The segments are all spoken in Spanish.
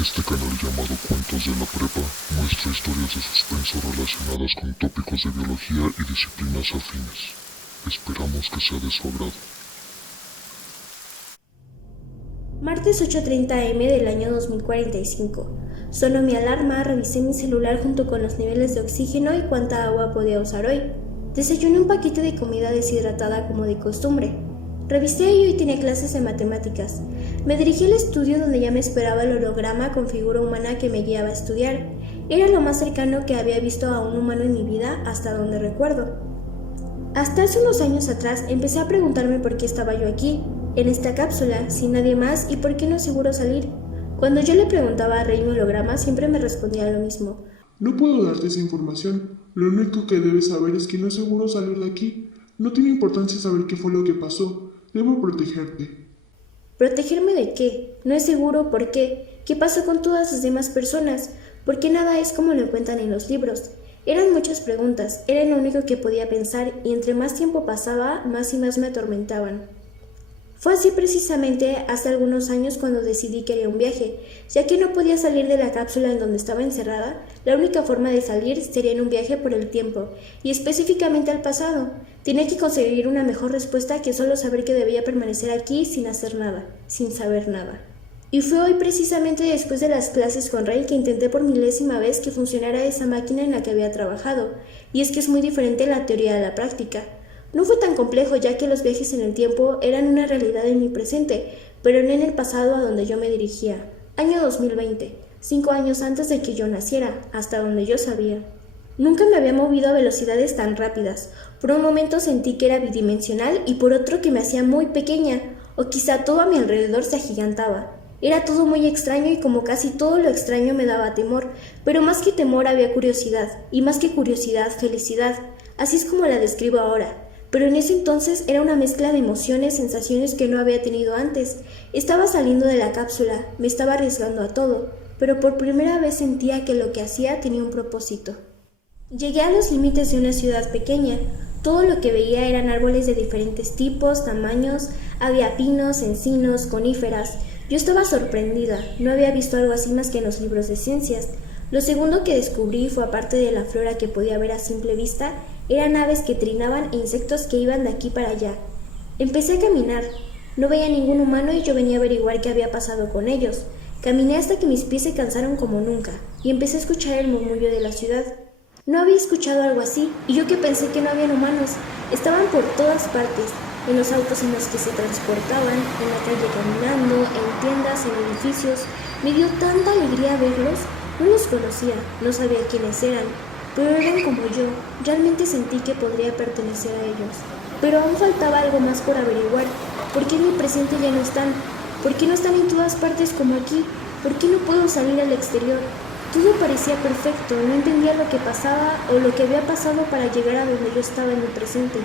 Este canal llamado Cuentos de la Prepa muestra historias de suspenso relacionadas con tópicos de biología y disciplinas afines. Esperamos que sea de su agrado. Martes 8:30 am del año 2045. Sonó mi alarma, revisé mi celular junto con los niveles de oxígeno y cuánta agua podía usar hoy. Desayuné un paquete de comida deshidratada como de costumbre. Revisé y hoy tenía clases de matemáticas. Me dirigí al estudio donde ya me esperaba el holograma con figura humana que me guiaba a estudiar. Era lo más cercano que había visto a un humano en mi vida hasta donde recuerdo. Hasta hace unos años atrás empecé a preguntarme por qué estaba yo aquí, en esta cápsula, sin nadie más, y por qué no es seguro salir. Cuando yo le preguntaba a Rey mi holograma, siempre me respondía lo mismo. No puedo darte esa información. Lo único que debes saber es que no es seguro salir de aquí. No tiene importancia saber qué fue lo que pasó. Debo protegerte. ¿Protegerme de qué? No es seguro, ¿por qué? ¿Qué pasó con todas las demás personas? ¿Por qué nada es como lo cuentan en los libros? Eran muchas preguntas, era lo único que podía pensar, y entre más tiempo pasaba, más y más me atormentaban. Fue así precisamente hace algunos años cuando decidí que haría un viaje. Ya que no podía salir de la cápsula en donde estaba encerrada, la única forma de salir sería en un viaje por el tiempo, y específicamente al pasado. Tenía que conseguir una mejor respuesta que solo saber que debía permanecer aquí sin hacer nada, sin saber nada. Y fue hoy precisamente después de las clases con Rey que intenté por milésima vez que funcionara esa máquina en la que había trabajado, y es que es muy diferente la teoría a la práctica. No fue tan complejo ya que los viajes en el tiempo eran una realidad en mi presente, pero no en el pasado a donde yo me dirigía. Año 2020, 5 años antes de que yo naciera, hasta donde yo sabía. Nunca me había movido a velocidades tan rápidas. Por un momento sentí que era bidimensional y por otro que me hacía muy pequeña, o quizá todo a mi alrededor se agigantaba. Era todo muy extraño y como casi todo lo extraño me daba temor, pero más que temor había curiosidad, y más que curiosidad, felicidad. Así es como la describo ahora. Pero en ese entonces era una mezcla de emociones, sensaciones que no había tenido antes. Estaba saliendo de la cápsula, me estaba arriesgando a todo, pero por primera vez sentía que lo que hacía tenía un propósito. Llegué a los límites de una ciudad pequeña. Todo lo que veía eran árboles de diferentes tipos, tamaños, había pinos, encinos, coníferas. Yo estaba sorprendida, no había visto algo así más que en los libros de ciencias. Lo segundo que descubrí fue, aparte de la flora que podía ver a simple vista, eran aves que trinaban e insectos que iban de aquí para allá. Empecé a caminar. No veía ningún humano y yo venía a averiguar qué había pasado con ellos. Caminé hasta que mis pies se cansaron como nunca, y empecé a escuchar el murmullo de la ciudad. No había escuchado algo así, y yo que pensé que no habían humanos. Estaban por todas partes, en los autos en los que se transportaban, en la calle caminando, en tiendas, en edificios. Me dio tanta alegría verlos. No los conocía, no sabía quiénes eran, pero eran como yo. Realmente sentí que podría pertenecer a ellos. Pero aún faltaba algo más por averiguar. ¿Por qué en mi presente ya no están? ¿Por qué no están en todas partes como aquí? ¿Por qué no puedo salir al exterior? Todo parecía perfecto, no entendía lo que pasaba o lo que había pasado para llegar a donde yo estaba en mi presente.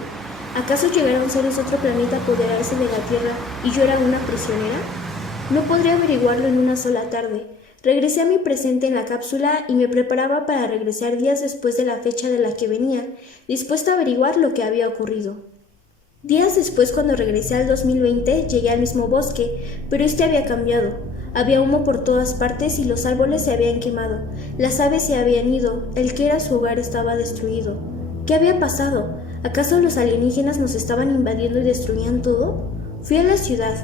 ¿Acaso llegaron seres de otro planeta a apoderarse de la Tierra y yo era una prisionera? No podría averiguarlo en una sola tarde. Regresé a mi presente en la cápsula y me preparaba para regresar días después de la fecha de la que venía, dispuesta a averiguar lo que había ocurrido. Días después, cuando regresé al 2020, llegué al mismo bosque, pero este había cambiado. Había humo por todas partes y los árboles se habían quemado. Las aves se habían ido, el que era su hogar estaba destruido. ¿Qué había pasado? ¿Acaso los alienígenas nos estaban invadiendo y destruían todo? Fui a la ciudad.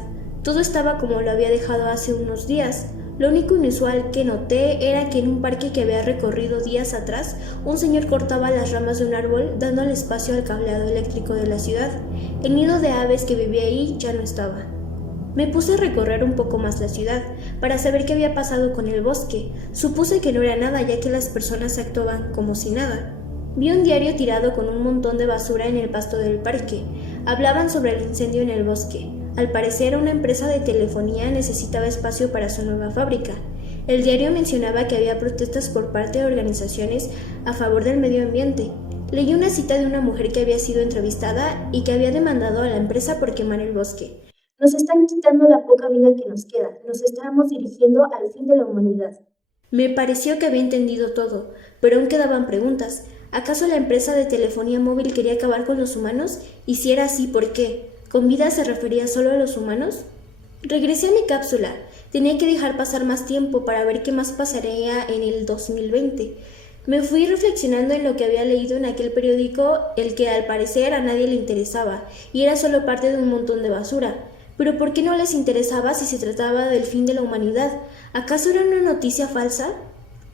Todo estaba como lo había dejado hace unos días. Lo único inusual que noté era que en un parque que había recorrido días atrás, un señor cortaba las ramas de un árbol dando el espacio al cableado eléctrico de la ciudad. El nido de aves que vivía ahí ya no estaba. Me puse a recorrer un poco más la ciudad para saber qué había pasado con el bosque. Supuse que no era nada, ya que las personas actuaban como si nada. Vi un diario tirado con un montón de basura en el pasto del parque. Hablaban sobre el incendio en el bosque. Al parecer, una empresa de telefonía necesitaba espacio para su nueva fábrica. El diario mencionaba que había protestas por parte de organizaciones a favor del medio ambiente. Leí una cita de una mujer que había sido entrevistada y que había demandado a la empresa por quemar el bosque. Nos están quitando la poca vida que nos queda. Nos estamos dirigiendo al fin de la humanidad. Me pareció que había entendido todo, pero aún quedaban preguntas. ¿Acaso la empresa de telefonía móvil quería acabar con los humanos? Y si era así, ¿por qué? ¿Con vida se refería solo a los humanos? Regresé a mi cápsula. Tenía que dejar pasar más tiempo para ver qué más pasaría en el 2020. Me fui reflexionando en lo que había leído en aquel periódico, el que al parecer a nadie le interesaba, y era solo parte de un montón de basura. Pero ¿por qué no les interesaba si se trataba del fin de la humanidad? ¿Acaso era una noticia falsa?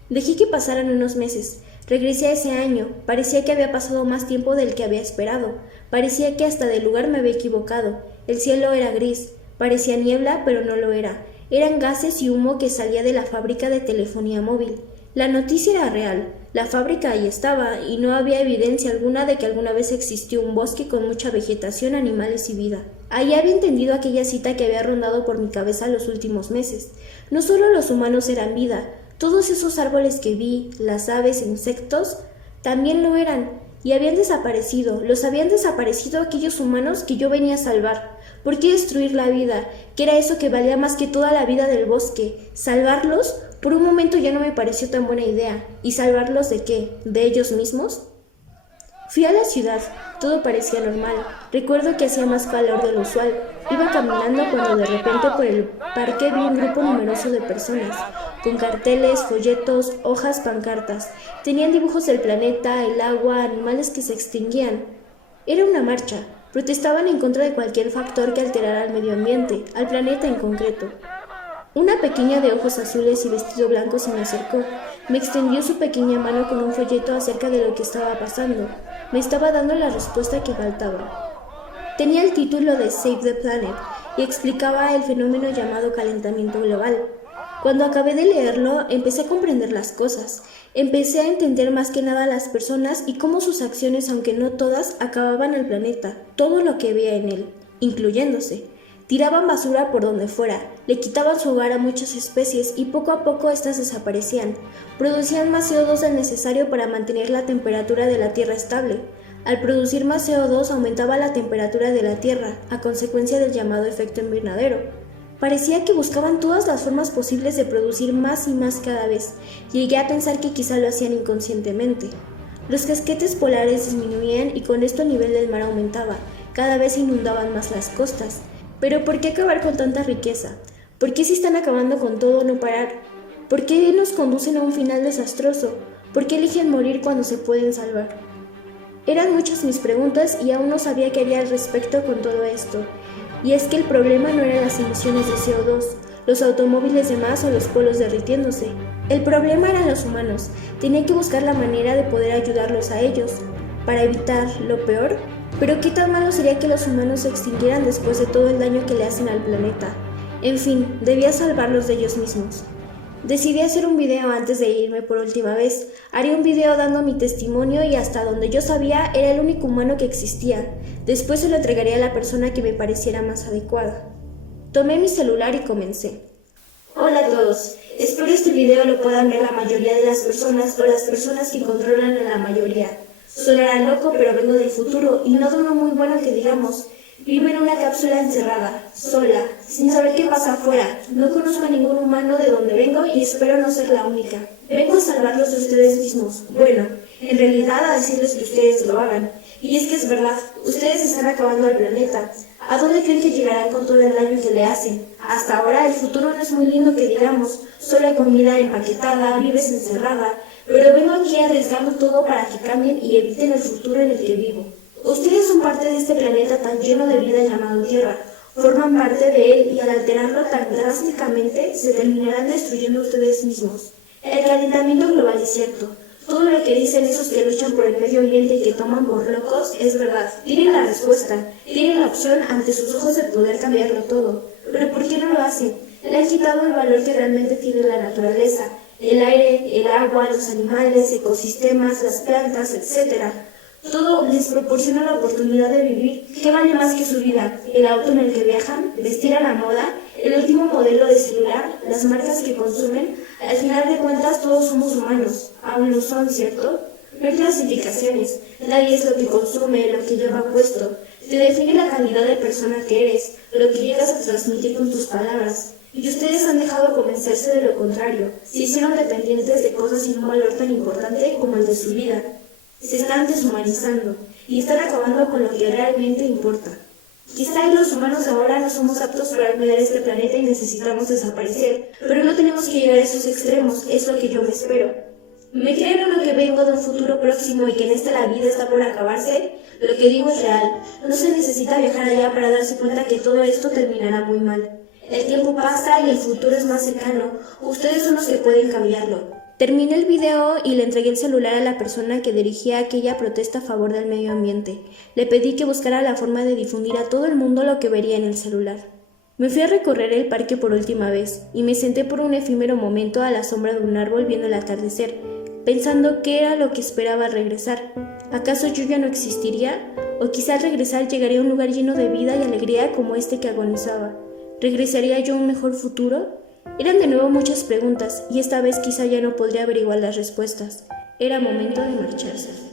Dejé que pasaran unos meses. Regresé a ese año. Parecía que había pasado más tiempo del que había esperado. Parecía que hasta del lugar me había equivocado. El cielo era gris. Parecía niebla, pero no lo era. Eran gases y humo que salía de la fábrica de telefonía móvil. La noticia era real. La fábrica ahí estaba, y no había evidencia alguna de que alguna vez existió un bosque con mucha vegetación, animales y vida. Ahí había entendido aquella cita que había rondado por mi cabeza los últimos meses. No solo los humanos eran vida, todos esos árboles que vi, las aves e insectos, también lo eran, y habían desaparecido. Los habían desaparecido aquellos humanos que yo venía a salvar. ¿Por qué destruir la vida? ¿Qué era eso que valía más que toda la vida del bosque? ¿Salvarlos? Por un momento ya no me pareció tan buena idea. ¿Y salvarlos de qué? ¿De ellos mismos? Fui a la ciudad. Todo parecía normal. Recuerdo que hacía más calor de lo usual. Iba caminando cuando de repente por el parque vi un grupo numeroso de personas, con carteles, folletos, hojas, pancartas. Tenían dibujos del planeta, el agua, animales que se extinguían. Era una marcha. Protestaban en contra de cualquier factor que alterara al medio ambiente, al planeta en concreto. Una pequeña de ojos azules y vestido blanco se me acercó. Me extendió su pequeña mano con un folleto acerca de lo que estaba pasando. Me estaba dando la respuesta que faltaba. Tenía el título de Save the Planet y explicaba el fenómeno llamado calentamiento global. Cuando acabé de leerlo, empecé a comprender las cosas. Empecé a entender más que nada a las personas y cómo sus acciones, aunque no todas, acababan el planeta, todo lo que había en él, incluyéndose. Tiraban basura por donde fuera, le quitaban su hogar a muchas especies y poco a poco éstas desaparecían. Producían más CO2 del necesario para mantener la temperatura de la Tierra estable. Al producir más CO2 aumentaba la temperatura de la Tierra, a consecuencia del llamado efecto invernadero. Parecía que buscaban todas las formas posibles de producir más y más cada vez. Llegué a pensar que quizá lo hacían inconscientemente. Los casquetes polares disminuían y con esto el nivel del mar aumentaba. Cada vez se inundaban más las costas. Pero ¿por qué acabar con tanta riqueza? ¿Por qué si están acabando con todo no parar? ¿Por qué nos conducen a un final desastroso? ¿Por qué eligen morir cuando se pueden salvar? Eran muchas mis preguntas y aún no sabía qué haría al respecto con todo esto. Y es que el problema no eran las emisiones de CO2, los automóviles de más o los polos derritiéndose. El problema eran los humanos. Tenía que buscar la manera de poder ayudarlos a ellos, para evitar lo peor. Pero qué tan malo sería que los humanos se extinguieran después de todo el daño que le hacen al planeta. En fin, debía salvarlos de ellos mismos. Decidí hacer un video antes de irme por última vez. Haría un video dando mi testimonio y hasta donde yo sabía era el único humano que existía. Después se lo entregaría a la persona que me pareciera más adecuada. Tomé mi celular y comencé. Hola a todos. Espero este video lo puedan ver la mayoría de las personas o las personas que controlan a la mayoría. Sonará loco, pero vengo del futuro y no duermo muy bueno que digamos. Vivo en una cápsula encerrada, sola, sin saber qué pasa afuera. No conozco a ningún humano de donde vengo y espero no ser la única. Vengo a salvarlos de ustedes mismos. Bueno, en realidad a decirles que ustedes lo hagan. Y es que es verdad, ustedes están acabando el planeta. ¿A dónde creen que llegarán con todo el daño que le hacen? Hasta ahora el futuro no es muy lindo que digamos. Solo hay comida empaquetada, vives encerrada. Pero vengo aquí arriesgando todo para que cambien y eviten el futuro en el que vivo. Ustedes son parte de este planeta tan lleno de vida llamado Tierra. Forman parte de él y al alterarlo tan drásticamente se terminarán destruyendo ustedes mismos. El calentamiento global es cierto. Todo lo que dicen esos que luchan por el medio ambiente y que toman por locos es verdad. Tienen la respuesta, tienen la opción ante sus ojos de poder cambiarlo todo. Pero ¿por qué no lo hacen? Le han quitado el valor que realmente tiene la naturaleza. El aire, el agua, los animales, ecosistemas, las plantas, etc. Todo les proporciona la oportunidad de vivir. ¿Qué vale más que su vida? ¿El auto en el que viajan? ¿Vestir a la moda? ¿El último modelo de celular? ¿Las marcas que consumen? Al final de cuentas todos somos humanos. Aún lo son, ¿cierto? No hay clasificaciones. Nadie es lo que consume, lo que lleva puesto. Te define la calidad de persona que eres, lo que llegas a transmitir con tus palabras. Y ustedes han dejado convencerse de lo contrario. Se hicieron dependientes de cosas sin un valor tan importante como el de su vida. Se están deshumanizando y están acabando con lo que realmente importa. Quizá los humanos ahora no somos aptos para cuidar este planeta y necesitamos desaparecer, pero no tenemos que llegar a esos extremos, es lo que yo me espero. ¿Me creen o no que vengo de un futuro próximo y que en esta la vida está por acabarse? Lo que digo es real, no se necesita viajar allá para darse cuenta que todo esto terminará muy mal. El tiempo pasa y el futuro es más cercano, ustedes son los que pueden cambiarlo. Terminé el video y le entregué el celular a la persona que dirigía aquella protesta a favor del medio ambiente. Le pedí que buscara la forma de difundir a todo el mundo lo que vería en el celular. Me fui a recorrer el parque por última vez y me senté por un efímero momento a la sombra de un árbol viendo el atardecer, pensando qué era lo que esperaba al regresar. ¿Acaso yo ya no existiría? O quizá al regresar llegaría a un lugar lleno de vida y alegría como este que agonizaba. ¿Regresaría yo a un mejor futuro? Eran de nuevo muchas preguntas, y esta vez quizá ya no podría averiguar las respuestas. Era momento de marcharse.